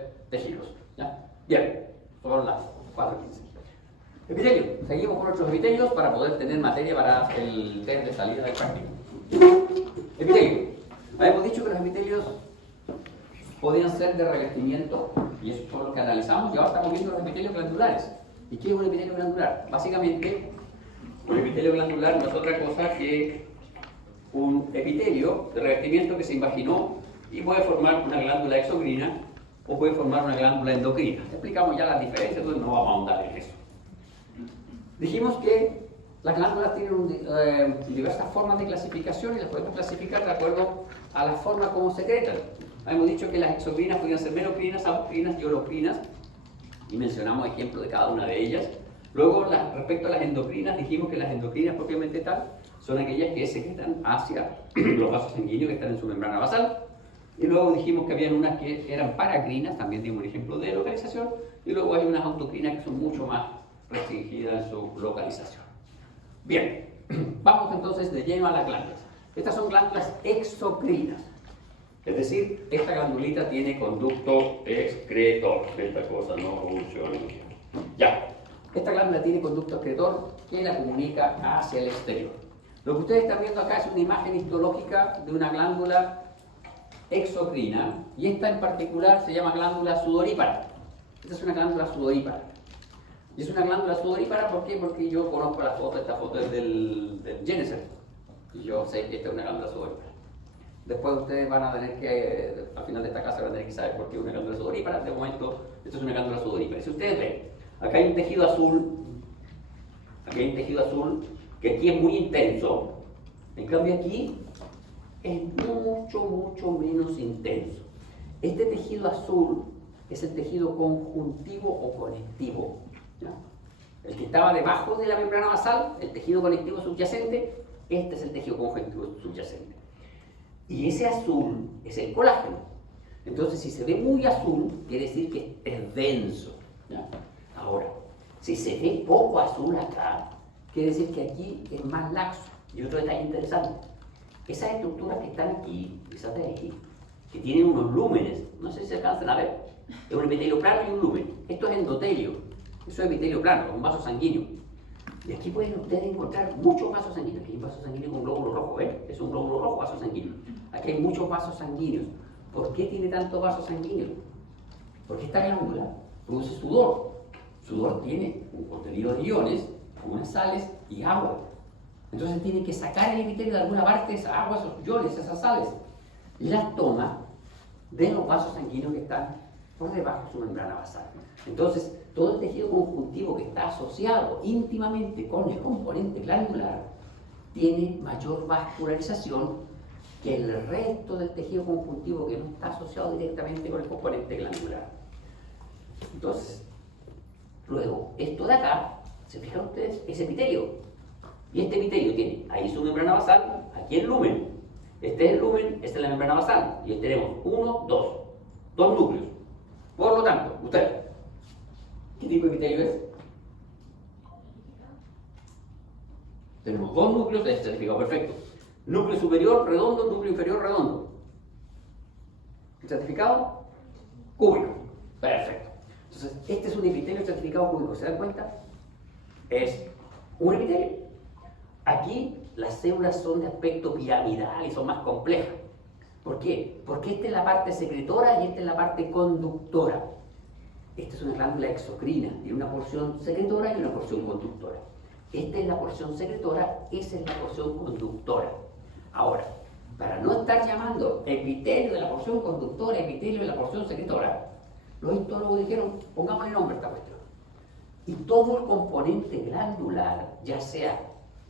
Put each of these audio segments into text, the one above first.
hacer tejidos. ¿Ya? Bien, son las 4:15. Epitelio. Seguimos con nuestros epitelios para poder tener materia para el test de salida del práctico. Epitelio. Habíamos dicho que los epitelios podían ser de revestimiento, y eso fue lo que analizamos, y ahora estamos viendo los epitelios glandulares. ¿Y qué es un epitelio glandular? Básicamente, un epitelio glandular no es otra cosa que un epitelio de revestimiento que se invaginó y puede formar una glándula exocrina o puede formar una glándula endocrina. Explicamos ya las diferencias, entonces no vamos a ahondar en eso. Dijimos que las glándulas tienen diversas formas de clasificación y las podemos clasificar de acuerdo a la forma como secretan. Hemos dicho que las exocrinas podían ser merocrinas, apocrinas y orocrinas, y mencionamos ejemplos de cada una de ellas. Luego, respecto a las endocrinas, dijimos que las endocrinas propiamente tal son aquellas que secretan hacia los vasos sanguíneos que están en su membrana basal. Y luego dijimos que habían unas que eran paracrinas, también dimos un ejemplo de localización, y luego hay unas autocrinas que son mucho más restringidas en su localización. Bien, vamos entonces de lleno a las glándulas. Estas son glándulas exocrinas. Es decir, esta glandulita tiene conducto excretor. Esta cosa no funciona. Ya. Esta glándula tiene conducto excretor que la comunica hacia el exterior. Lo que ustedes están viendo acá es una imagen histológica de una glándula exocrina, y esta en particular se llama glándula sudorípara. Esta es una glándula sudorípara. Y es una glándula sudorípara, ¿por qué? Porque yo conozco la foto, esta foto es del Geneser, y yo sé que esta es una glándula sudorípara. Después ustedes van a tener que, al final de esta clase van a tener que saber por qué es una glándula sudorípara. De momento, esto es una glándula sudorípara. Si ustedes ven, acá hay un tejido azul, que aquí es muy intenso. En cambio aquí es mucho menos intenso. Este tejido azul es el tejido conjuntivo o conectivo, ¿ya? El que estaba debajo de la membrana basal, el tejido conectivo subyacente, este es el tejido conjuntivo subyacente. Y ese azul es el colágeno. Entonces, si se ve muy azul, quiere decir que es denso, ¿ya? Ahora, si se ve poco azul acá, quiere decir que aquí es más laxo. Y otro detalle interesante, esas estructuras que están aquí, esas de aquí, que tienen unos lúmenes, no sé si se alcanzan a ver, es un epitelio plano y un lumen. Esto es endotelio, eso es epitelio plano, un vaso sanguíneo. Y aquí pueden ustedes encontrar muchos vasos sanguíneos. Aquí hay un vaso sanguíneo con glóbulo rojo, ¿ven? Es un glóbulo rojo, vaso sanguíneo. Aquí hay muchos vasos sanguíneos. ¿Por qué tiene tantos vasos sanguíneos? Porque esta glándula produce sudor. Sudor tiene un contenido de iones, unas sales y agua. Entonces tiene que sacar el epitelio de alguna parte, esa agua, esos iones, esas sales, y las toma de los vasos sanguíneos que están por debajo de su membrana basal. Entonces, todo el tejido conjuntivo que está asociado íntimamente con el componente glandular tiene mayor vascularización que el resto del tejido conjuntivo que no está asociado directamente con el componente glandular. Entonces, luego, esto de acá, ¿se fijan ustedes? Es epitelio. Y este epitelio tiene ahí su membrana basal, aquí el lumen. Este es el lumen, esta es la membrana basal. Y tenemos dos núcleos. Por lo tanto, ustedes, ¿qué tipo de epitelio es? Tenemos dos núcleos, este certificado perfecto. Núcleo superior redondo, núcleo inferior redondo. ¿El certificado? Cúbico. Perfecto. Entonces, este es un epitelio certificado cúbico. ¿Se dan cuenta? Es un epitelio. Aquí las células son de aspecto piramidal y son más complejas. ¿Por qué? Porque esta es la parte secretora y esta es la parte conductora. Esta es una glándula exocrina, tiene una porción secretora y una porción conductora. Esta es la porción secretora, esa es la porción conductora. Ahora, para no estar llamando epitelio de la porción conductora, epitelio de la porción secretora, los histólogos dijeron, pongámosle nombre a esta cuestión. Y todo el componente glandular, ya sea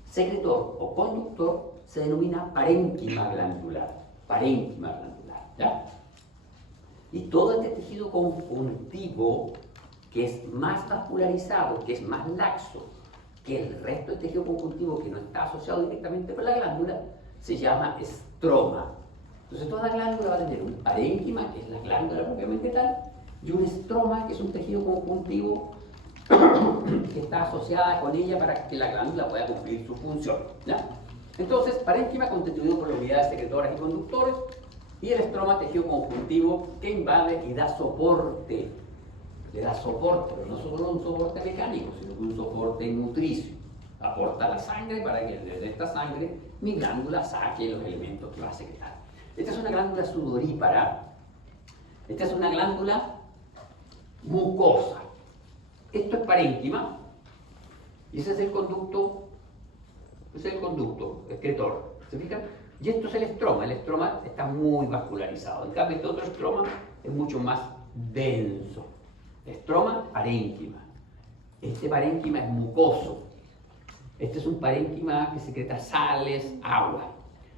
secretor o conductor, se denomina parénquima glandular. Parénquima glandular, ¿ya? Y todo este tejido conjuntivo, que es más vascularizado, que es más laxo que el resto del tejido conjuntivo que no está asociado directamente con la glándula, se llama estroma. Entonces toda glándula va a tener un parénquima, que es la glándula propiamente tal, y un estroma, que es un tejido conjuntivo que está asociada con ella para que la glándula pueda cumplir su función, ¿ya? Entonces, parénquima constituido por las unidades secretoras y conductores, Y el estroma, tejido conjuntivo que invade y da soporte. Le da soporte, pero no solo un soporte mecánico, sino un soporte nutricio. Aporta la sangre para que desde esta sangre mi glándula saque los elementos que va a secretar. Esta es una glándula sudorípara. Esta es una glándula mucosa. Esto es parénquima. Y ese es el conducto excretor. ¿Se fijan? Y esto es el estroma. El estroma está muy vascularizado. En cambio, este otro estroma es mucho más denso. Estroma parénquima. Este parénquima es mucoso. Este es un parénquima que secreta sales, agua.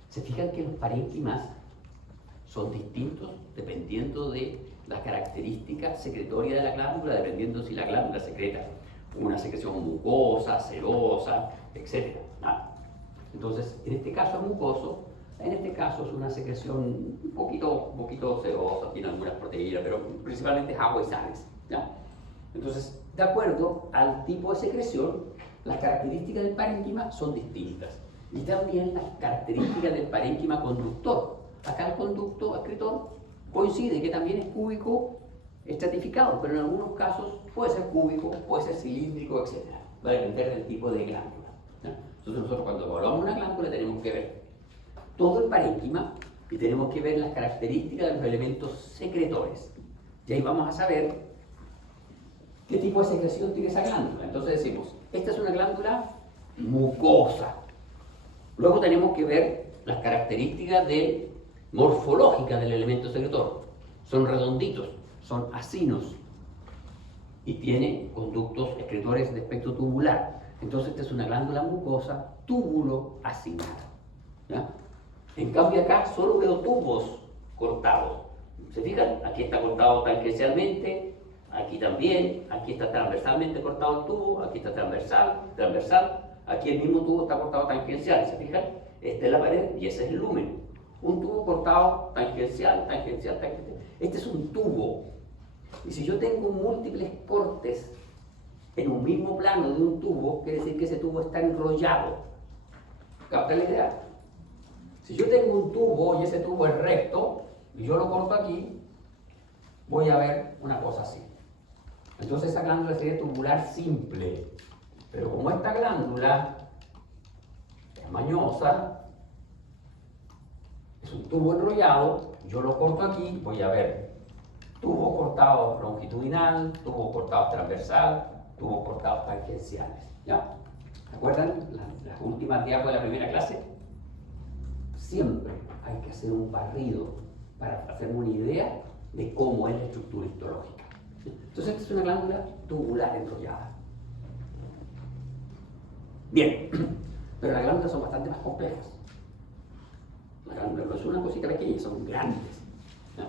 ¿Se fijan que los parénquimas son distintos dependiendo de las características secretorias de la glándula, dependiendo si la glándula secreta una secreción mucosa, serosa, etc. Entonces, en este caso es mucoso, en este caso es una secreción un poquito serosa, tiene algunas proteínas, pero principalmente es agua y sales. ¿Ya? Entonces, de acuerdo al tipo de secreción, las características del parénquima son distintas. Y también las características del parénquima conductor. Acá el conducto excretor coincide que también es cúbico estratificado, pero en algunos casos puede ser cúbico, puede ser cilíndrico, etc. Va a depender del tipo de glándula. ¿Ya? Entonces nosotros cuando evaluamos una glándula tenemos que ver todo el parénquima y tenemos que ver las características de los elementos secretores. Y ahí vamos a saber qué tipo de secreción tiene esa glándula. Entonces decimos, esta es una glándula mucosa. Luego tenemos que ver las características morfológicas del elemento secretor. Son redonditos, son acinos y tiene conductos excretores de espectro tubular. Entonces esta es una glándula mucosa túbulo-acinada. ¿Ya? En cambio acá solo veo tubos cortados. ¿Se fijan? Aquí está cortado tangencialmente, aquí también, aquí está transversalmente cortado el tubo, aquí está transversal, aquí el mismo tubo está cortado tangencial. ¿Se fijan? Esta es la pared y ese es el lumen. Un tubo cortado tangencial. Este es un tubo. Y si yo tengo múltiples cortes en un mismo plano de un tubo, quiere decir que ese tubo está enrollado. ¿Capta la idea? Si yo tengo un tubo y ese tubo es recto, y yo lo corto aquí, voy a ver una cosa así. Entonces esa glándula sería tubular simple. Pero como esta glándula es mañosa, es un tubo enrollado, yo lo corto aquí, voy a ver tubo cortado longitudinal, tubo cortado transversal, tubos cortados tangenciales. ¿Ya? ¿Recuerdan las últimas diapos de la primera clase? Siempre hay que hacer un barrido para hacerme una idea de cómo es la estructura histológica. Entonces esta es una glándula tubular enrollada. Bien, pero las glándulas son bastante más complejas. Las glándulas no son una cosita pequeña, son grandes. ¿Ya?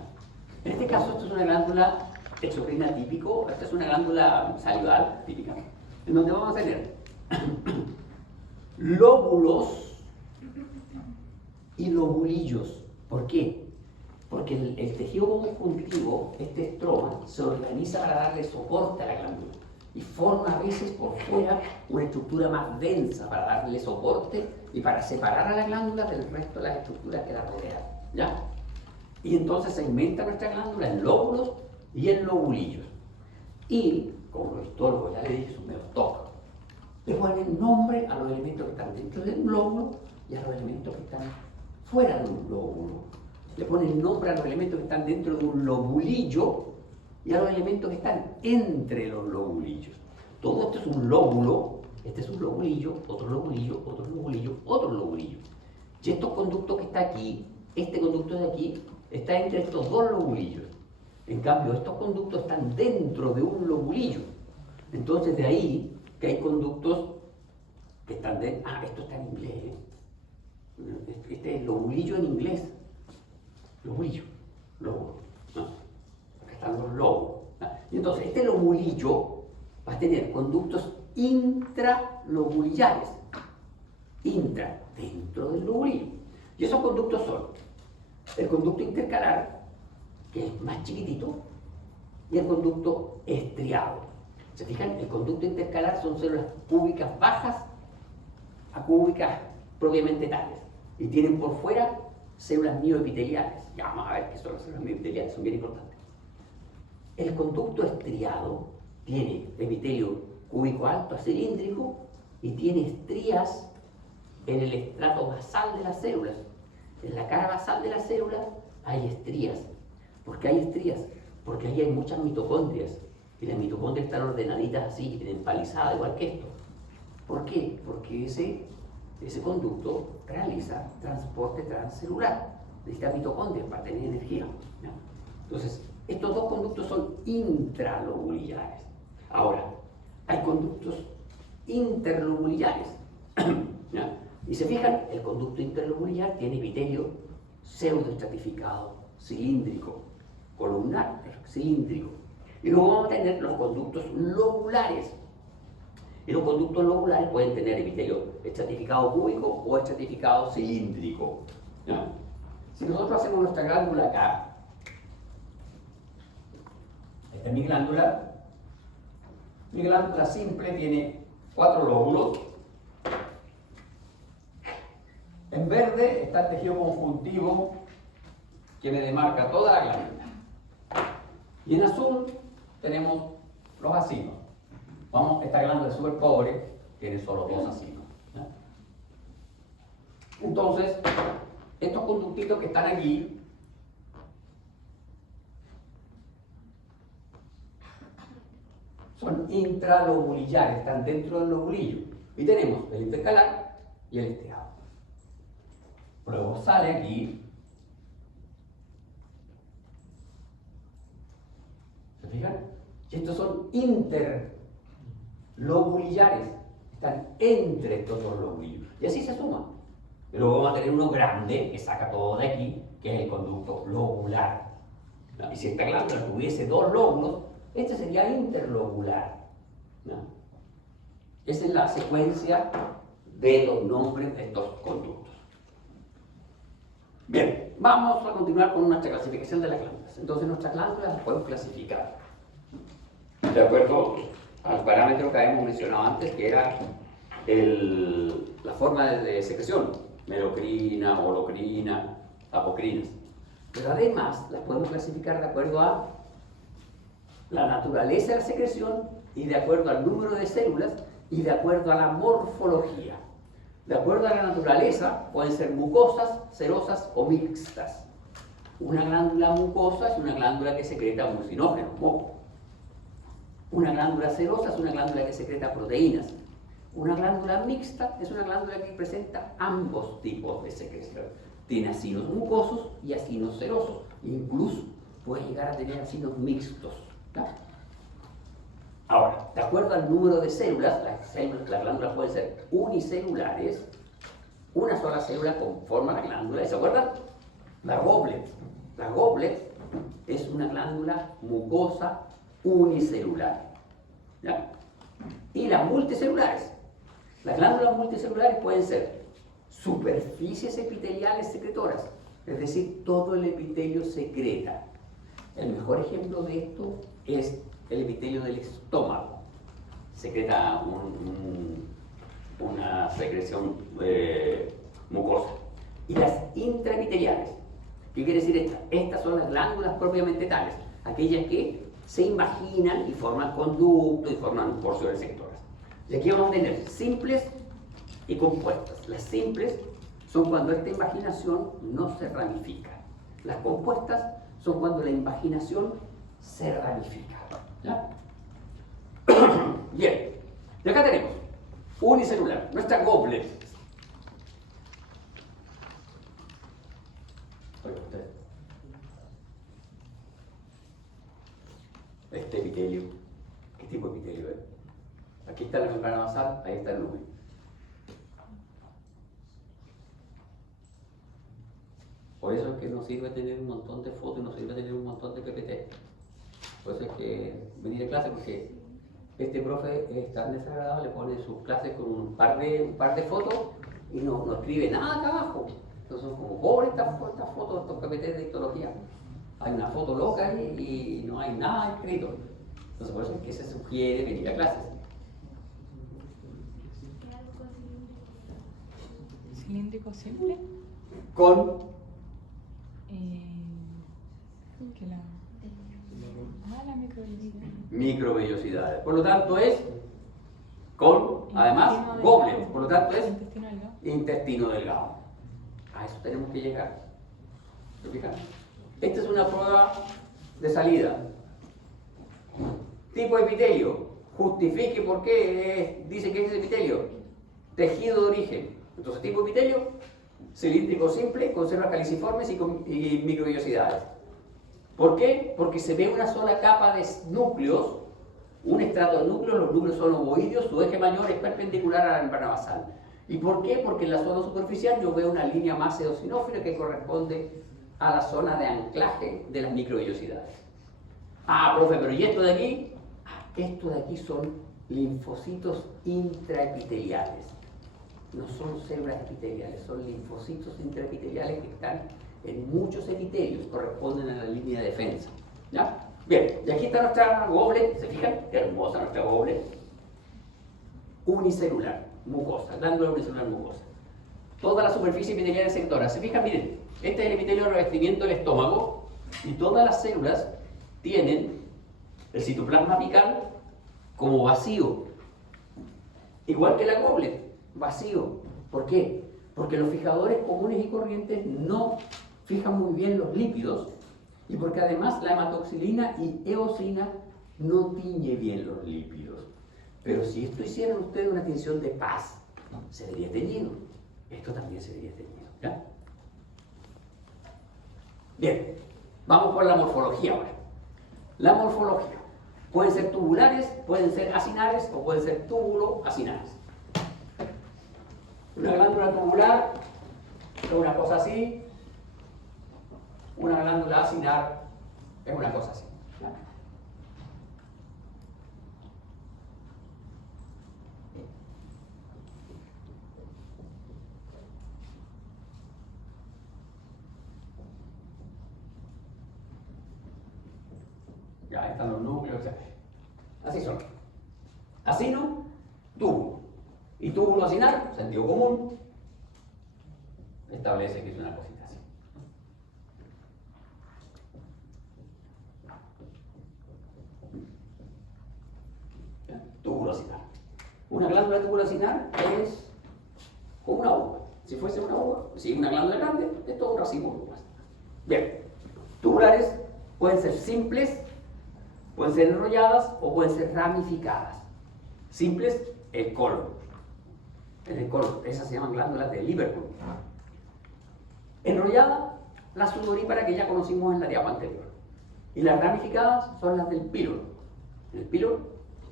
En este caso, esto es una glándula exocrina típico, esta es una glándula salival típica, en donde vamos a tener lóbulos y lobulillos. ¿Por qué? Porque el tejido conjuntivo, este estroma, se organiza para darle soporte a la glándula y forma a veces por fuera una estructura más densa para darle soporte y para separar a la glándula del resto de las estructuras que la rodean. ¿Ya? Y entonces segmenta nuestra glándula en lóbulos y en lobulillos. Y, como los histólogos ya le dije, son medio toca, le ponen nombre a los elementos que están dentro de un lóbulo y a los elementos que están fuera de un lóbulo. Le ponen nombre a los elementos que están dentro de un lobulillo y a los elementos que están entre los lobulillos. Todo esto es un lóbulo, este es un lobulillo, otro lobulillo, otro lobulillo, otro lobulillo. Y estos conductos que está aquí, este conducto de aquí, está entre estos dos lobulillos. En cambio, estos conductos están dentro de un lobulillo. Entonces, de ahí que hay conductos que están dentro. Esto está en inglés. Este es lobulillo en inglés. Lobulillo. Lóbulo. ¿No? Acá están los lóbulos. ¿No? Y entonces, este lobulillo va a tener conductos intralobulillares. Dentro del lobulillo. Y esos conductos son el conducto intercalar, que es más chiquitito, y el conducto estriado. ¿Se fijan? El conducto intercalar son células cúbicas bajas a cúbicas propiamente tales, y tienen por fuera células mioepiteliales. Ya vamos a ver qué son las células epiteliales, son bien importantes. El conducto estriado tiene epitelio cúbico alto a cilíndrico y tiene estrías en el estrato basal de las células. En la cara basal de la célula hay estrías. ¿Por qué hay estrías? Porque ahí hay muchas mitocondrias. Y las mitocondrias están ordenaditas así, empalizadas, igual que esto. ¿Por qué? Porque ese conducto realiza transporte transcelular. Necesita mitocondrias para tener energía. ¿Ya? Entonces, estos dos conductos son intralobulillares. Ahora, hay conductos interlobulillares. ¿Ya? Y se fijan, el conducto interlobulillar tiene epitelio pseudoestratificado, cilíndrico, columnar, cilíndrico. Y luego vamos a tener los conductos lobulares. Y los conductos lobulares pueden tener epitelio estratificado cúbico o estratificado cilíndrico. ¿Ya? Si nosotros hacemos nuestra glándula acá, esta es mi glándula simple tiene 4 lóbulos. En verde está el tejido conjuntivo que me demarca toda la glándula. Y en azul tenemos los acinos. Esta glándula es súper pobre, tiene solo 2 acinos. ¿Ya? Entonces, estos conductitos que están aquí son intralobulillares, están dentro del lobulillo. Y tenemos el intercalar y el estriado. Luego sale aquí. ¿Se fijan? Y estos son interlobulillares. Están entre estos dos lobulillos. Y así se suman. Y luego vamos a tener uno grande que saca todo de aquí, que es el conducto lobular. Y si esta glándula tuviese 2 lóbulos, este sería interlobular. ¿No? Esa es la secuencia de los nombres de estos conductos. Bien, vamos a continuar con nuestra clasificación de las glándulas. Entonces, nuestras glándulas las podemos clasificar de acuerdo al parámetro que habíamos mencionado antes, que era la forma de secreción: melocrina, holocrina, apocrinas. Pero además las podemos clasificar de acuerdo a la naturaleza de la secreción y de acuerdo al número de células y de acuerdo a la morfología. De acuerdo a la naturaleza, pueden ser mucosas, serosas o mixtas. Una glándula mucosa es una glándula que secreta mucinógeno, moco. Una glándula serosa es una glándula que secreta proteínas. Una glándula mixta es una glándula que presenta ambos tipos de secreción. Tiene acinos mucosos y acinos serosos. Incluso puede llegar a tener acinos mixtos. ¿No? Ahora, de acuerdo al número de células, las glándulas pueden ser unicelulares. Una sola célula conforma la glándula. ¿Se acuerdan? La goblet. La goblet es una glándula mucosa unicelular. ¿Ya? Y las multicelulares. Las glándulas multicelulares pueden ser superficies epiteliales secretoras, es decir, todo el epitelio secreta. El mejor ejemplo de esto es el epitelio del estómago. Secreta una secreción mucosa. Y las intraepiteliales. ¿Qué quiere decir esta? Estas son las glándulas propiamente tales, aquellas que se imaginan y forman conductos y forman porciones secretoras. Y aquí vamos a tener simples y compuestas. Las simples son cuando esta invaginación no se ramifica. Las compuestas son cuando la invaginación se ramifica. ¿Ya? Bien, y acá tenemos unicelular, nuestra goblet. Este epitelio, ¿qué tipo de epitelio es? Aquí está la membrana basal, ahí está el núcleo. Por eso es que no sirve tener un montón de fotos y no sirve tener un montón de PPT. Por eso es que venir a clase, porque este profe es tan desagradable, pone sus clases con un par de fotos y no escribe nada acá abajo. Entonces son como pobres estas fotos, estos PPT de histología. Hay una foto loca ahí y no hay nada escrito. Entonces por eso es que se sugiere venir a clases. ¿Cilíndrico simple? Con La microvellosidad. Microvellosidades. Por lo tanto es con, además, goblet. Por lo tanto es intestino delgado. A eso tenemos que llegar. ¿Se fijan? Esta es una prueba de salida. Tipo de epitelio. Justifique por qué dice que es epitelio. Tejido de origen. Entonces, tipo de epitelio, cilíndrico simple, con células caliciformes y microvellosidades. ¿Por qué? Porque se ve una sola capa de núcleos, un estrato de núcleos, los núcleos son ovoideos, su eje mayor es perpendicular a la membrana basal. ¿Y por qué? Porque en la zona superficial yo veo una línea más eosinófila que corresponde a la zona de anclaje de las microvellosidades. Ah, profe, pero ¿y esto de aquí? Esto de aquí son linfocitos intraepiteliales. No son células epiteliales, son linfocitos intraepiteliales que están en muchos epitelios, corresponden a la línea de defensa. ¿Ya? Bien, y aquí está nuestra goblet, ¿se fijan? Qué hermosa nuestra goblet. Unicelular, mucosa, glándula unicelular mucosa. Toda la superficie epitelial sectora. ¿Se fijan? Miren, este es el epitelio de revestimiento del estómago y todas las células tienen el citoplasma apical como vacío. Igual que la goblet, vacío. ¿Por qué? Porque los fijadores comunes y corrientes no fijan muy bien los lípidos y porque además la hematoxilina y eosina no tiñe bien los lípidos. Pero si esto hicieran ustedes una tinción de paz, se vería teñido. Esto también se vería teñido. ¿Ya? Bien, vamos por la morfología ahora. La morfología. Pueden ser tubulares, pueden ser acinares o pueden ser túbulo-acinares. Una glándula tubular es una cosa así. Una glándula acinar es una cosa así. Ya están los núcleos, etc. Así son. Acino, túbulo. Y túbulo acinar, sentido común, establece que es una cosita así. Túbulo acinar. Una glándula tubular acinar es como una uva. Si fuese una uva, si una glándula grande, es todo un racimo de uvas. Bien, tubulares pueden ser simples, pueden ser enrolladas o pueden ser ramificadas. Simples, el colon. En el colon, esas se llaman glándulas de Liverpool. Enrollada, la sudorípara que ya conocimos en la diapo anterior. Y las ramificadas son las del píloro. En el píloro,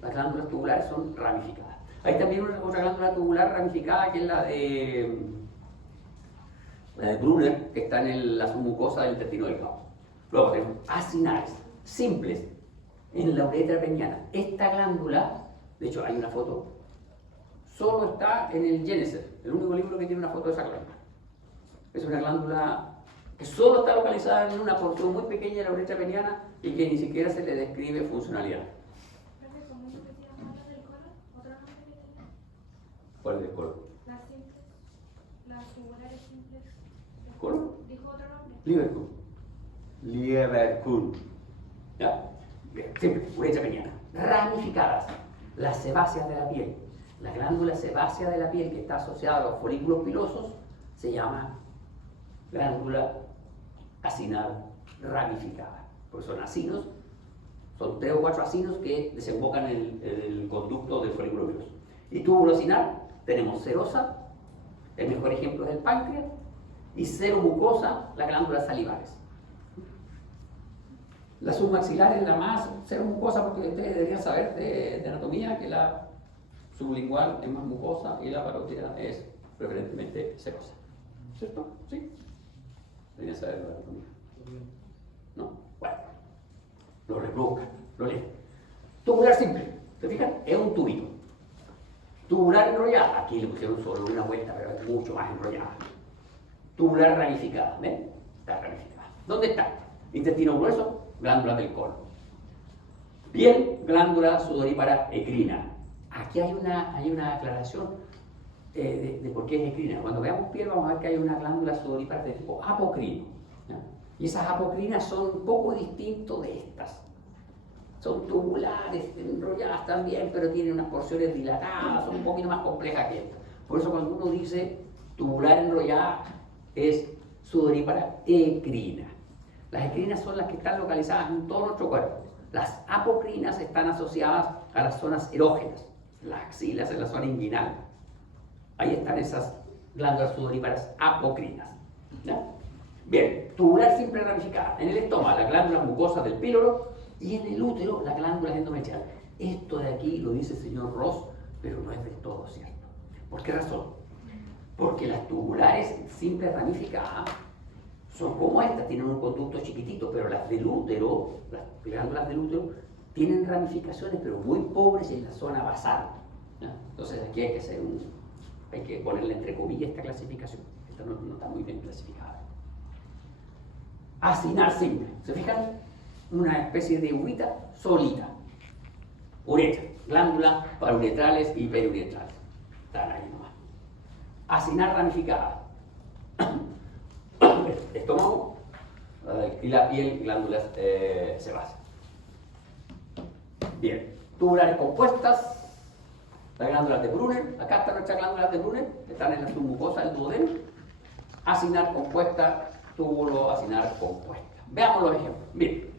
las glándulas tubulares son ramificadas. Hay también otra glándula tubular ramificada que es la de Brunner, que está en la submucosa del intestino delgado. Luego tenemos acinares, simples, en la uretra peniana. Esta glándula, de hecho hay una foto, solo está en el Genesis, el único libro que tiene una foto de esa glándula. Es una glándula que solo está localizada en una porción muy pequeña de la uretra peniana y que ni siquiera se le describe funcionalidad. ¿Cómo es que se llama la del colon? ¿Otro nombre que tenía? ¿Cuál es el colon? Las simples, las tubulares simples. ¿Colon? ¿Dijo otro nombre? Liverpool. Liverpool. ¿Ya? Bien, siempre, uretra peniana. Ramificadas. Las sebáceas de la piel. La glándula sebácea de la piel que está asociada a los folículos pilosos se llama glándula acinar ramificada. Porque son acinos, son 3 o 4 acinos que desembocan en el conducto del folículo piloso. Y túbulo acinar, tenemos serosa, el mejor ejemplo es el páncreas, y seromucosa, las glándulas salivares. La submaxilar es la más seromucosa porque ustedes deberían saber de anatomía que la sublingual es más mucosa y la parótida es preferentemente serosa. ¿Cierto? ¿Sí? Deberían saber de anatomía. ¿No? Bueno. Lo reproduzcan, lo leen. Tubular simple, ¿se fijan? Es un tubito. Tubular enrollada, aquí le pusieron solo una vuelta, pero es mucho más enrollada. Tubular ramificada, ¿ven? Está ramificada. ¿Dónde está? Intestino grueso, glándulas del colon. Piel, glándula sudorípara ecrina. Aquí hay una aclaración de por qué es ecrina. Cuando veamos piel vamos a ver que hay una glándula sudorípara de tipo apocrino. ¿Ya? Y esas apocrinas son un poco distintos de estas. Son tubulares, enrolladas también, pero tienen unas porciones dilatadas, son un poquito más complejas que estas. Por eso cuando uno dice tubular enrollada es sudorípara ecrina. Las ecrinas son las que están localizadas en todo nuestro cuerpo. Las apocrinas están asociadas a las zonas erógenas, las axilas, en la zona inguinal. Ahí están esas glándulas sudoríparas apocrinas. ¿Ya? Bien, tubular simple ramificada. En el estómago, las glándulas mucosas del píloro y en el útero, las glándulas endometriales. Esto de aquí lo dice el señor Ross, pero no es del todo cierto. ¿Por qué razón? Porque las tubulares simple ramificadas son como estas, tienen un conducto chiquitito, pero las del útero, las glándulas del útero, tienen ramificaciones, pero muy pobres en la zona basal. ¿Ya? Entonces aquí hay que ponerle entre comillas esta clasificación. Esta no está muy bien clasificada. Acinar simple. ¿Se fijan? Una especie de uvita solita. Uretra. Glándulas paruretrales y periuretrales. Están ahí nomás. Acinar ramificada. Estómago y la piel, glándulas sebáceas. Bien. Tubulares compuestas. Las glándulas de Brunner. Acá están nuestras glándulas de Brunner. Están en la submucosa del duodeno. Acinar compuesta. Túbulo acinar compuesta. Veamos los ejemplos. Bien.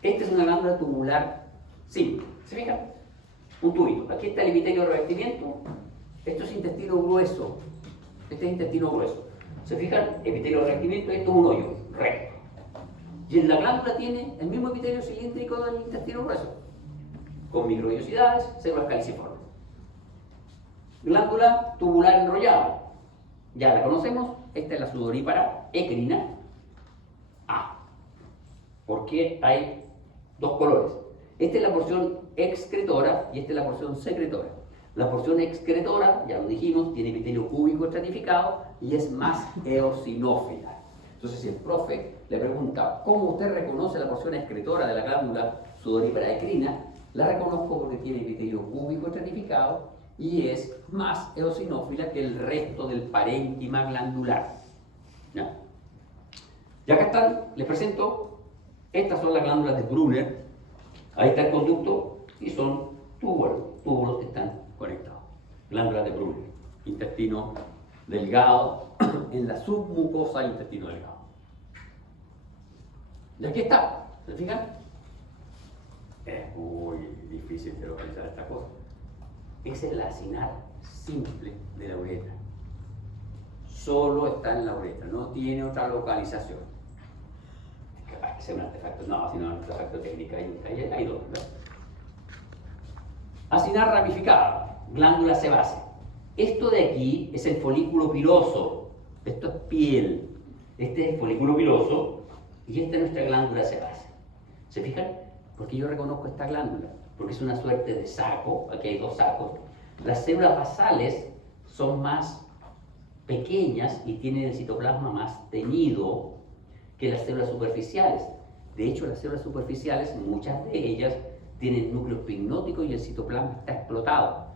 Esta es una glándula tubular simple. ¿Se fijan? Un tubito. Aquí está el epitelio de revestimiento. Esto es intestino grueso. Este es intestino grueso. ¿Se fijan? Epitelio de revestimiento. Esto es un hoyo recto. Y en la glándula tiene el mismo epitelio cilíndrico del intestino grueso, con microvellosidades, células caliciformes. Glándula tubular enrollada. Ya la conocemos. Esta es la sudorípara ecrina A. ¿Por qué hay dos colores? Esta es la porción excretora y esta es la porción secretora. La porción excretora, ya lo dijimos, tiene epitelio cúbico estratificado y es más eosinófila. Entonces, si el profe le pregunta cómo usted reconoce la porción excretora de la glándula sudorípara ecrina, la reconozco porque tiene epitelio cúbico estratificado y es más eosinófila que el resto del parénquima glandular. ¿Ya? Y acá están, les presento, estas son las glándulas de Brunner. Ahí está el conducto y son túbulos que están conectados. Glándulas de Brunner, intestino delgado, en la submucosa del intestino delgado. Y aquí está, ¿se fijan? Es muy difícil de localizar esta cosa. Es el acinar simple de la uretra. Solo está en la uretra, no tiene otra localización. Es capaz que sea un artefacto, no, sino un artefacto técnico, hay dos, ¿verdad? Acinar ramificada, glándula sebácea. Esto de aquí es el folículo piloso, esto es piel, este es el folículo piloso y esta es nuestra glándula sebácea. ¿Se fijan? Porque yo reconozco esta glándula, porque es una suerte de saco, aquí hay dos sacos. Las células basales son más pequeñas y tienen el citoplasma más teñido que las células superficiales. De hecho, las células superficiales, muchas de ellas, tienen núcleos pignóticos y el citoplasma está explotado.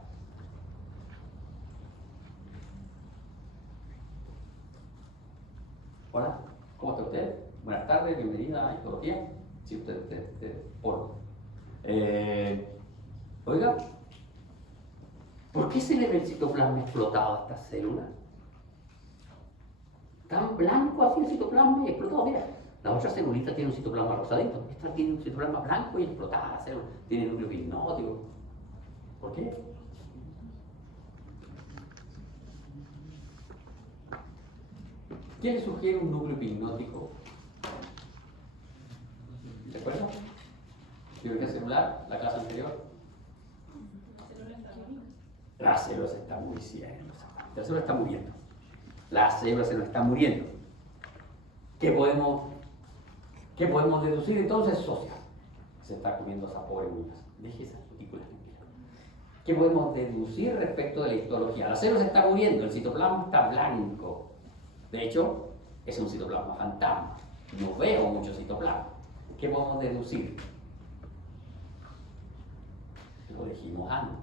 Hola, ¿cómo está usted? Buenas tardes, bienvenida a Histología. Sí, usted, por. Oiga, ¿por qué se le ve el citoplasma explotado a estas células? Tan blanco así el citoplasma y explotado, mira. La otra celulita tiene un citoplasma rosadito. Esta tiene un citoplasma blanco y explotada la célula. Tiene núcleo pignótico. ¿Por qué? ¿Quién le sugiere un núcleo pignótico? ¿De acuerdo? Biología celular, la clase anterior. La célula se está muriendo. La célula está muriendo. La célula se nos está muriendo. ¿Qué podemos deducir entonces? Social. Se está comiendo esa pobre muñeca. Deje esas cutículas tranquilas. ¿Qué podemos deducir respecto de la histología? La célula se está muriendo, el citoplasma está blanco. De hecho, es un citoplasma fantasma. No veo mucho citoplasma. ¿Qué podemos deducir? Lo dijimos antes.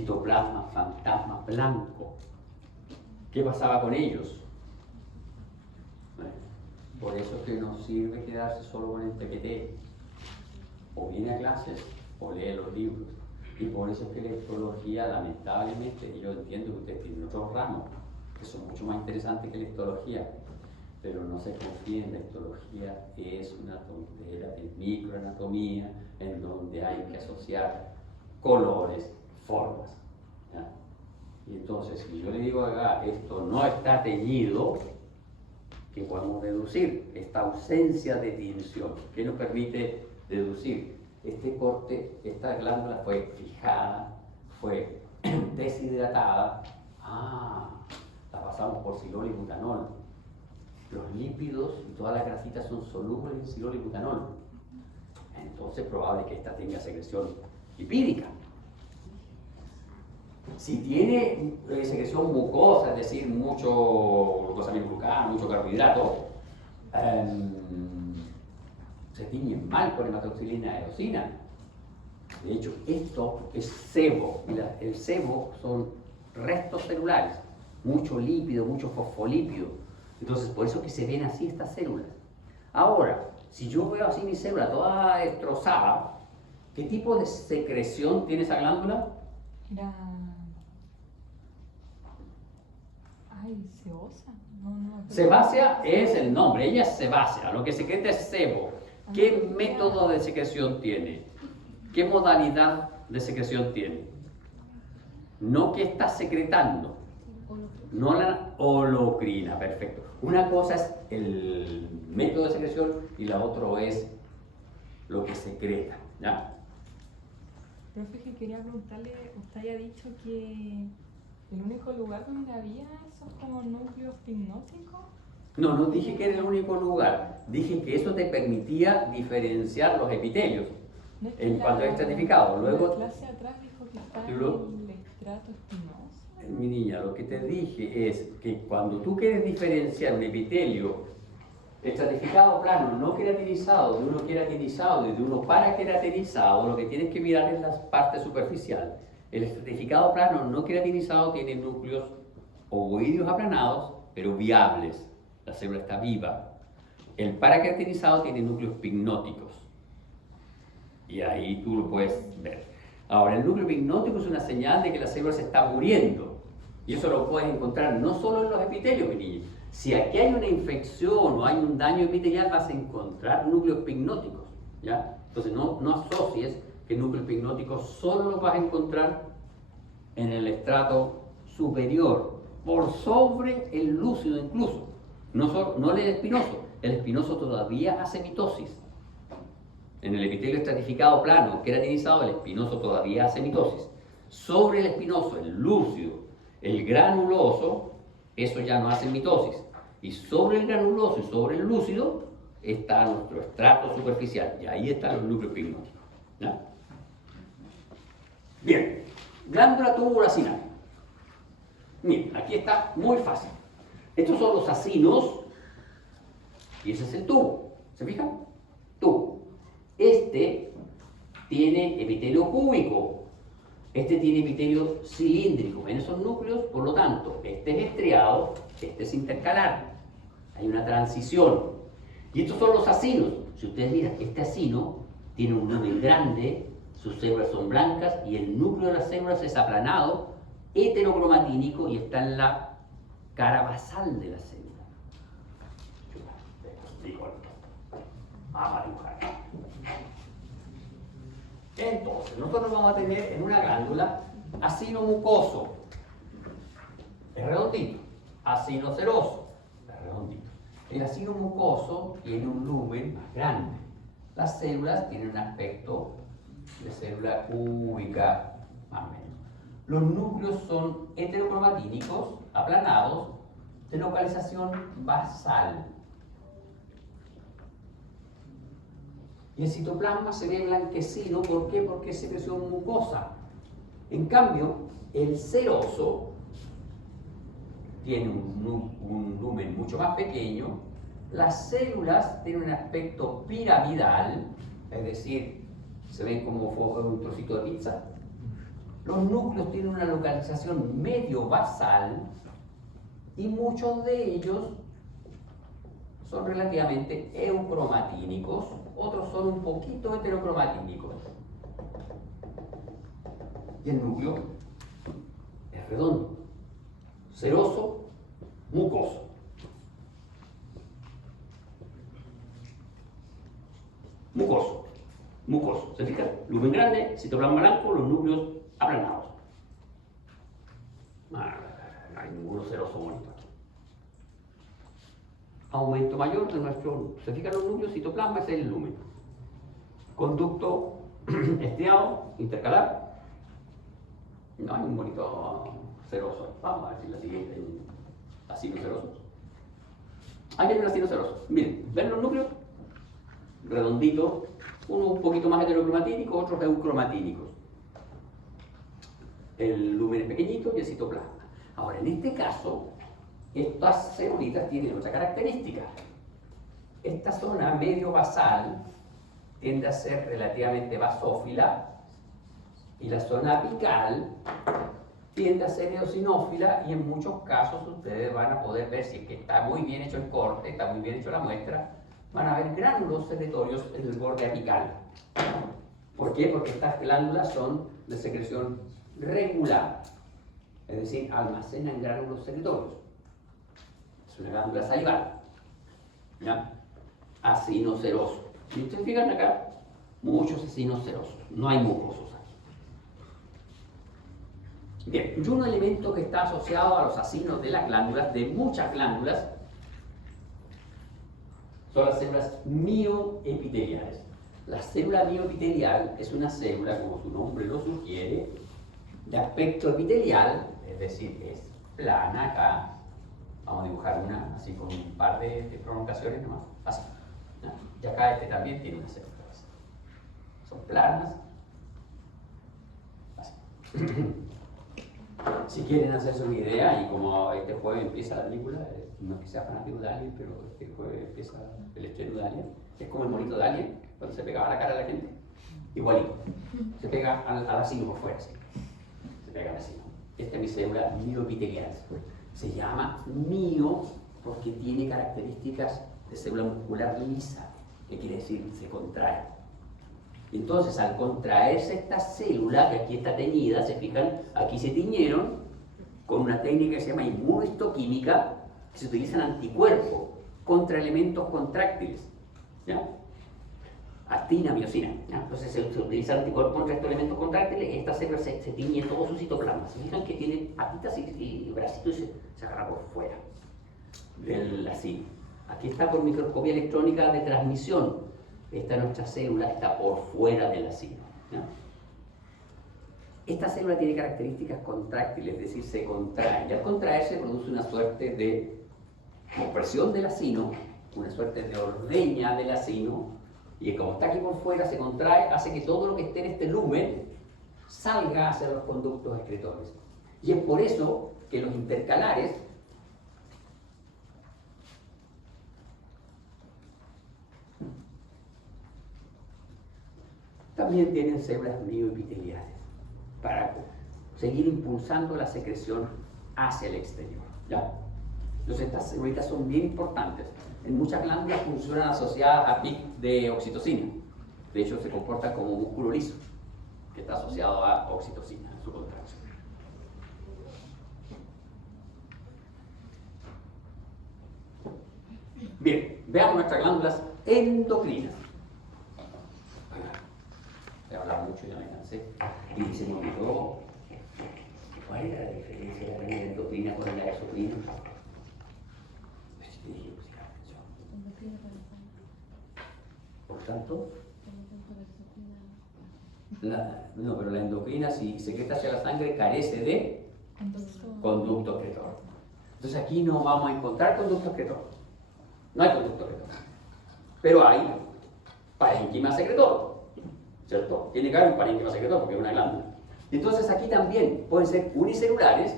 citoplasma fantasma blanco. ¿Qué pasaba con ellos? Bueno, por eso es que no sirve quedarse solo con el PPT. O viene a clases o lee los libros. Y por eso es que la histología, lamentablemente, y yo entiendo que ustedes tienen otros ramos que son mucho más interesantes que la histología, pero no se confíen, la histología es una tontera de microanatomía en donde hay que asociar colores, formas. ¿Ya? Y entonces, si yo le digo acá, esto no está teñido, ¿qué podemos deducir? Esta ausencia de tinción, ¿qué nos permite deducir? Este corte, esta glándula fue fijada, fue deshidratada, la pasamos por silol y butanol. Los lípidos y todas las grasitas son solubles en silol y butanol. Entonces es probable que esta tenga secreción lipídica. Si tiene secreción mucosa, es decir, mucho glucosaminobucano, mucho carbohidrato, se tiñen mal con hematoxilina eosina. De hecho, esto es sebo. Mira, el sebo son restos celulares, mucho lípido, mucho fosfolípido. Entonces, por eso que se ven así estas células. Ahora, si yo veo así mi célula toda destrozada, ¿qué tipo de secreción tiene esa glándula? Era. Ay, sebosa. No. Sebácea es el nombre, ella es sebácea, lo que secreta es sebo. ¿Qué método de secreción tiene? ¿Qué modalidad de secreción tiene? No que está secretando, no la holocrina, perfecto. Una cosa es el método de secreción y la otra es lo que secreta, ¿ya? Profe, que quería preguntarle, usted haya dicho que el único lugar donde había esos como núcleos pignóticos. No dije que era el único lugar, dije que eso te permitía diferenciar los epitelios No es que en cuanto a estratificado. Luego, la clase atrás dijo que estaba en el estrato espinoso. mi niña, lo que te dije es que cuando tú quieres diferenciar un epitelio estratificado plano, no queratinizado, de uno queratinizado y de uno paraqueratinizado, lo que tienes que mirar es la parte superficial. El estratificado plano no queratinizado tiene núcleos ovoideos aplanados, pero viables. La célula está viva. El paraqueratinizado tiene núcleos pignóticos. Y ahí tú lo puedes ver. Ahora, el núcleo pignótico es una señal de que la célula se está muriendo. Y eso lo puedes encontrar no solo en los epitelios, mi niño. Si aquí hay una infección o hay un daño epitelial, vas a encontrar núcleos pignóticos, ¿ya? Entonces no asocies que núcleos pignóticos solo los vas a encontrar en el estrato superior, por sobre el lúcido incluso. No el espinoso. El espinoso todavía hace mitosis. En el epitelio estratificado plano, queratinizado, el espinoso todavía hace mitosis. Sobre el espinoso, el lúcido, el granuloso, eso ya no hace mitosis. Y sobre el granuloso y sobre el lúcido está nuestro estrato superficial. Y ahí están los núcleos pignóticos. ¿Ya? Bien, glándula tubulacinal. Miren, aquí está muy fácil. Estos son los acinos y ese es el tubo. ¿Se fijan? Tubo. Este tiene epitelio cúbico. Este tiene epitelio cilíndrico. En esos núcleos, por lo tanto, este es estriado, este es intercalar. Hay una transición. Y estos son los acinos. Si ustedes miran, este acino tiene un lumen grande, sus células son blancas y el núcleo de las células es aplanado, heterocromatínico y está en la cara basal de la célula. Entonces, nosotros vamos a tener en una glándula acino mucoso, es redondito, acino seroso, es redondito. El acino mucoso tiene un lumen más grande. Las células tienen un aspecto de célula cúbica, más o menos. Los núcleos son heterocromatínicos, aplanados, de localización basal. Y el citoplasma se ve blanquecino, ¿por qué? Porque es secreción mucosa. En cambio, el seroso tiene un lumen mucho más pequeño, las células tienen un aspecto piramidal, es decir, se ven como un trocito de pizza. Los núcleos tienen una localización medio basal y muchos de ellos son relativamente eucromatínicos, otros son un poquito heterocromatínicos. Y el núcleo es redondo, seroso, mucoso. Mucoso, mucoso. ¿Se fijan? Lumen grande, citoplasma blanco, los núcleos aplanados. No hay ninguno seroso bonito aquí. Aumento mayor de nuestro, ¿se fijan los núcleos? Citoplasma es el lumen. Conducto estriado, intercalar. No hay un bonito seroso. Vamos a decir la siguiente. Acinos cerosos. Aquí hay un acino ceroso. Miren, ¿ven los núcleos? Redonditos, uno un poquito más heterocromatínico, otros eucromatínicos. El lumen es pequeñito y el citoplasma. Ahora, en este caso, estas celulitas tienen otra característica. Esta zona medio basal tiende a ser relativamente basófila y la zona apical tiende a ser eosinófila, y en muchos casos ustedes van a poder ver, si es que está muy bien hecho el corte, está muy bien hecho la muestra, van a ver gránulos secretorios en el borde apical. ¿Por qué? Porque estas glándulas son de secreción regular, es decir, almacenan gránulos secretorios. Es una glándula salival, ¿ya? Acino ceroso. Y ustedes fijan acá, muchos acinos cerosos, no hay mucosos aquí. Bien, y un elemento que está asociado a los acinos de las glándulas, de muchas glándulas, son las células mioepiteliales. La célula mioepitelial es una célula, como su nombre lo sugiere, de aspecto epitelial, es decir, es plana acá. Vamos a dibujar una así con un par de prolongaciones nomás, así. ¿No? Y acá este también tiene una célula así. Son planas, así. Si quieren hacerse una idea, y como este jueves empieza la película, no es que sea fanático de Alien, pero este jueves empieza el estreno de Alien, es como el monito de Alien, cuando se pegaba a la cara de la gente, igualito, se pega al asino por fuera, ¿sí? Se pega al asino. Esta es mi célula mioepitelial, se llama mio porque tiene características de célula muscular lisa, que quiere decir se contrae. Entonces, al contraerse esta célula, que aquí está teñida, se fijan, aquí se tiñeron con una técnica que se llama inmunohistoquímica, que se utilizan anticuerpos contra elementos contráctiles, ¿ya? Actina, miosina, ¿ya? Entonces se utilizan anticuerpos contra estos elementos contráctiles, y esta célula se tiñe todo su citoplasma. Se fijan que tiene patitas y bracitos y se agarra por fuera del así. Aquí está por microscopía electrónica de transmisión. Esta nuestra célula está por fuera del asino, ¿no? Esta célula tiene características contráctiles, es decir, se contrae. Y al contraerse produce una suerte de compresión del asino, una suerte de ordeña del asino, y como está aquí por fuera, se contrae, hace que todo lo que esté en este lumen salga hacia los conductos excretores. Y es por eso que los intercalares también tienen células mioepiteliales para seguir impulsando la secreción hacia el exterior, ¿ya? Entonces estas células son bien importantes. En muchas glándulas funcionan asociadas a pic de oxitocina. De hecho, se comportan como músculo liso, que está asociado a oxitocina en su contracción. Bien, veamos nuestras glándulas endocrinas. He hablado mucho, ya me cansé. Y se me olvidó, ¿cuál era la diferencia de la glándula endocrina con la exocrina? Por tanto, no, pero la endocrina, si secreta hacia la sangre, carece de conducto excretor. Entonces aquí no vamos a encontrar conducto excretor. No hay conducto excretor. Pero hay parénquima secretor, ¿cierto? Tiene que haber un parénquima secretor porque es una glándula. Entonces aquí también pueden ser unicelulares,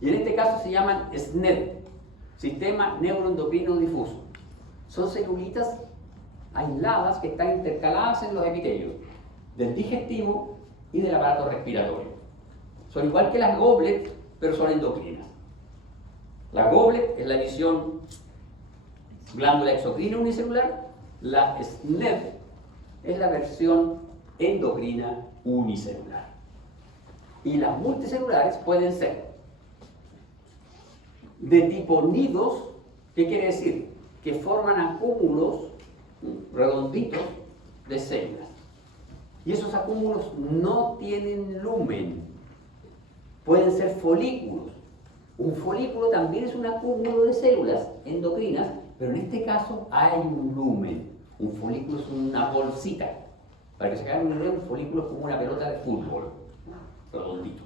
y en este caso se llaman SNED, Sistema Neuroendocrino Difuso. Son celulitas aisladas que están intercaladas en los epitelios del digestivo y del aparato respiratorio. son igual que las goblet, pero son endocrinas. La goblet es la división glándula exocrina unicelular, la SNED es la versión endocrina unicelular. Y las multicelulares pueden ser de tipo nidos, ¿qué quiere decir? Que forman acúmulos redonditos de células. Y esos acúmulos no tienen lumen. Pueden ser folículos. Un folículo también es un acúmulo de células endocrinas, pero en este caso hay un lumen. Un folículo es una bolsita. Para que se hagan una idea, un folículo es como una pelota de fútbol, redondito.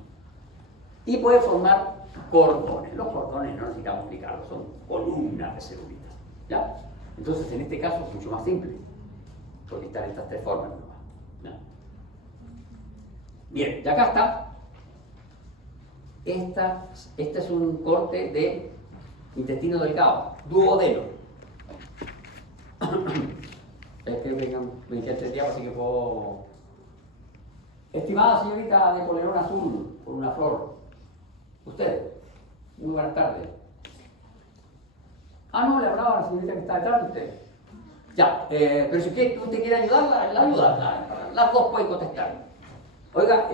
Y puede formar cordones. Los cordones no necesitamos explicarlos, son columnas de celulitas. ¿Ya? Entonces, en este caso es mucho más simple, porque están estas tres formas nomás. ¿Ya? Bien, y acá está. Este es un corte de intestino delgado, duodeno. Es que me quedé 3 días, así que puedo. Estimada señorita de polerón azul, por una flor. Usted, muy buenas tardes. Ah, no, le hablaba a la señorita que está detrás de usted. Ya, pero si usted quiere ayudarla, la ayuda. Las dos pueden contestar. Oiga,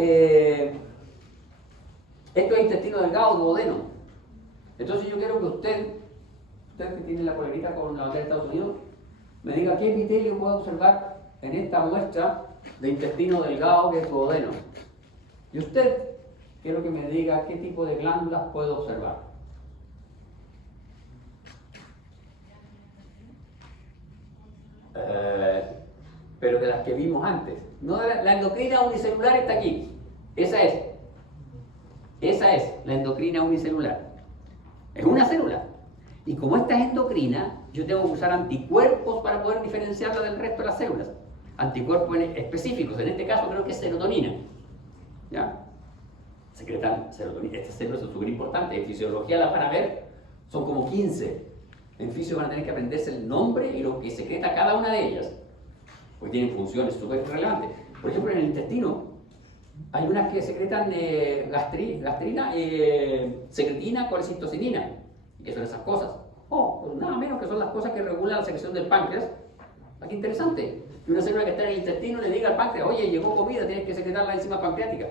esto es intestino delgado, duodeno. Entonces yo quiero que usted que tiene la polerita con la bandera de Estados Unidos, me diga qué epitelio puedo observar en esta muestra de intestino delgado que es duodeno. Y usted, quiero que me diga qué tipo de glándulas puedo observar. Pero de las que vimos antes. No de la endocrina unicelular está aquí. Esa es la endocrina unicelular. Es una célula. Y como esta es endocrina, yo tengo que usar anticuerpos para poder diferenciarla del resto de las células. Anticuerpos específicos. En este caso creo que es serotonina. ¿Ya? Secretan serotonina. Estas células son súper importantes. En fisiología las van a ver. Son como 15. En fisio van a tener que aprenderse el nombre y lo que secreta cada una de ellas. Porque tienen funciones súper relevantes. Por ejemplo, en el intestino hay unas que secretan gastrina, secretina, colecistocinina. ¿Qué son esas cosas? Pues nada menos que son las cosas que regulan la secreción del páncreas. Qué interesante. Que una célula que está en el intestino le diga al páncreas, oye, llegó comida, tienes que secretar la enzima pancreática.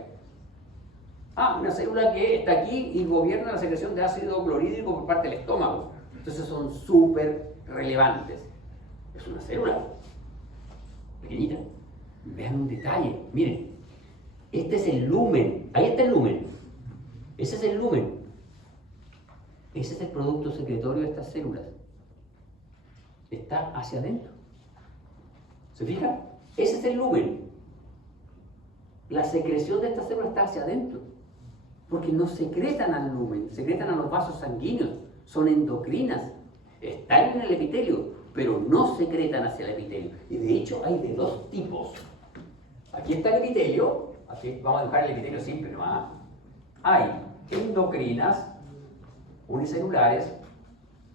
Una célula que está aquí y gobierna la secreción de ácido clorhídrico por parte del estómago. Entonces son súper relevantes. Es una célula pequeñita. Vean un detalle, miren. Este es el lumen. Ahí está el lumen. Ese es el lumen. Ese es el producto secretorio de estas células. Está hacia adentro. ¿Se fijan? Ese es el lumen. La secreción de estas células está hacia adentro. Porque no secretan al lumen, secretan a los vasos sanguíneos. Son endocrinas. Están en el epitelio, pero no secretan hacia el epitelio. Y de hecho hay de dos tipos. Aquí está el epitelio. Aquí vamos a dejar el epitelio simple, ¿no? Hay endocrinas unicelulares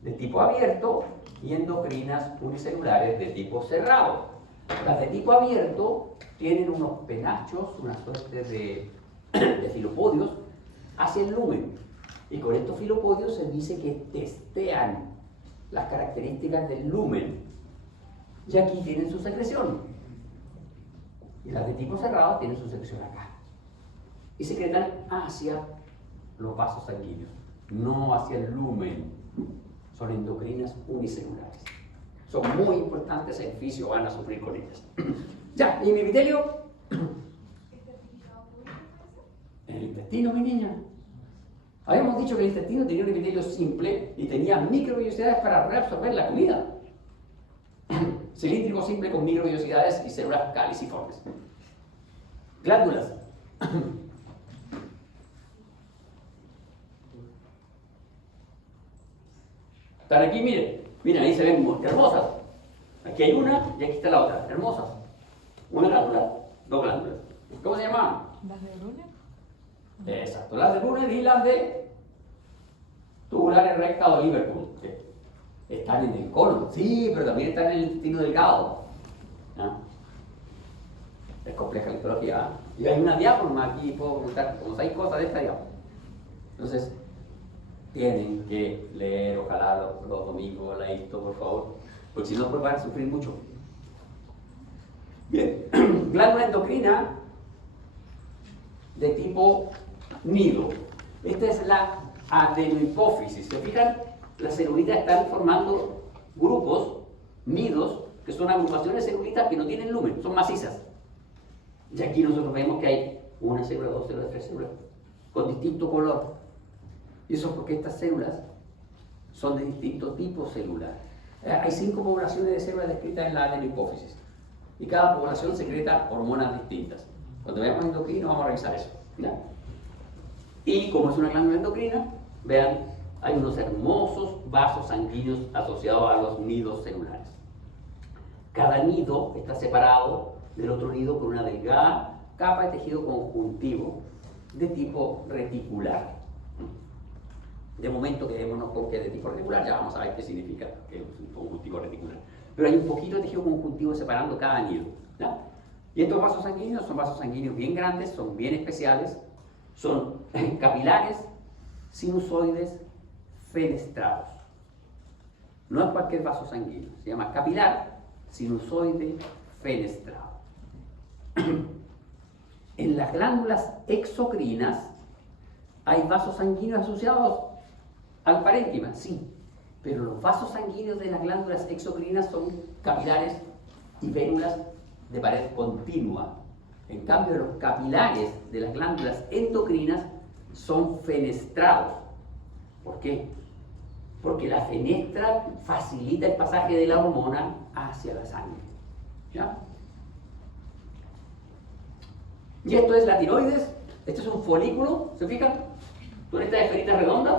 de tipo abierto y endocrinas unicelulares de tipo cerrado. Las de tipo abierto tienen unos penachos, una suerte de filopodios hacia el lumen. Y con estos filopodios se dice que testean las características del lumen. Y aquí tienen su secreción. Y las de tipo cerrado tienen su secreción acá. Y secretan hacia los vasos sanguíneos, no hacia el lumen. Son endocrinas unicelulares. Son muy importantes en fisio, van a sufrir con ellas. Ya, ¿y mi epitelio? En el intestino, mi niña. Habíamos dicho que el intestino tenía un epitelio simple y tenía microvellosidades para reabsorber la comida. Cilíndrico simple con microvellosidades y células caliciformes. Glándulas. Están aquí, miren. Miren, ahí se ven hermosas. Aquí hay una y aquí está la otra. Hermosas. Una glándula, dos glándulas. ¿Cómo se llaman? ¿Las de Brunner? Exacto, las de Brunner y las de tubulares recta o Liverpool. Están en el colon, sí, pero también están en el intestino delgado. ¿Ah? Es compleja la histología. Y hay una diagrama aquí, puedo contar como 6 cosas de esta diagrama. Entonces, tienen que leer, ojalá los domingos, la histo, por favor, porque si no, pues van a sufrir mucho. Bien, glándula endocrina de tipo nido. Esta es la adenohipófisis. ¿Se fijan? Las celulitas están formando grupos, nidos, que son agrupaciones de celulitas que no tienen lumen, son macizas. Y aquí nosotros vemos que hay una célula, 2 células, 3 células, con distinto color. Y eso es porque estas células son de distinto tipo celular. Hay 5 poblaciones de células descritas en la adenohipófisis. Y cada población secreta hormonas distintas. Cuando veamos endocrino vamos a revisar eso. ¿Ya? Y como es una glándula endocrina, vean, hay unos hermosos vasos sanguíneos asociados a los nidos celulares. Cada nido está separado del otro nido por una delgada capa de tejido conjuntivo de tipo reticular. De momento quedémonos con que es de tipo reticular, ya vamos a ver qué significa que es un conjuntivo reticular. Pero hay un poquito de tejido conjuntivo separando cada nido. ¿Ya? Y estos vasos sanguíneos son vasos sanguíneos bien grandes, son bien especiales, son capilares, sinusoides, fenestrados. No es cualquier vaso sanguíneo, se llama capilar, sinusoide, fenestrado. En las glándulas exocrinas hay vasos sanguíneos asociados al parénquima, sí, pero los vasos sanguíneos de las glándulas exocrinas son capilares y vénulas de pared continua. En cambio, los capilares de las glándulas endocrinas son fenestrados. ¿Por qué? Porque la fenestra facilita el pasaje de la hormona hacia la sangre. ¿Ya? Y esto es la tiroides. Este es un folículo, ¿se fijan? Son estas esferitas redondas.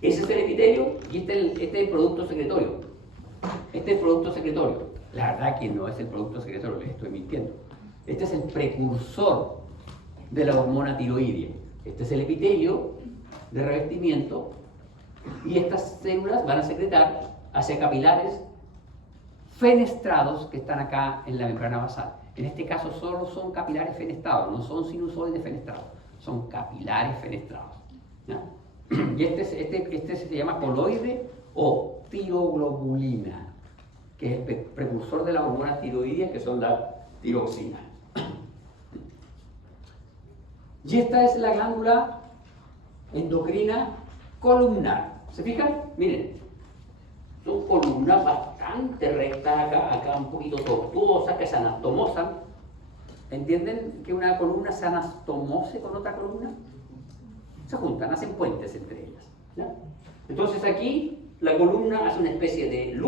Ese es el epitelio y este es el producto secretorio. Este es el producto secretorio. La verdad que no es el producto secretorio, les estoy mintiendo. Este es el precursor de la hormona tiroidea. Este es el epitelio de revestimiento y estas células van a secretar hacia capilares fenestrados que están acá en la membrana basal. En este caso solo son capilares fenestrados, no son sinusoides fenestrados, son capilares fenestrados. ¿Ya? Y este se llama coloide o tiroglobulina, que es el precursor de la hormona tiroidea, que son la tiroxina. Y esta es la glándula endocrina columnar. ¿Se fijan? Miren, son columnas bastante rectas acá un poquito tortuosas, que se anastomosan. ¿Entienden que una columna se anastomose con otra columna? Se juntan, hacen puentes entre ellas. ¿Ya? Entonces aquí la columna hace una especie de luz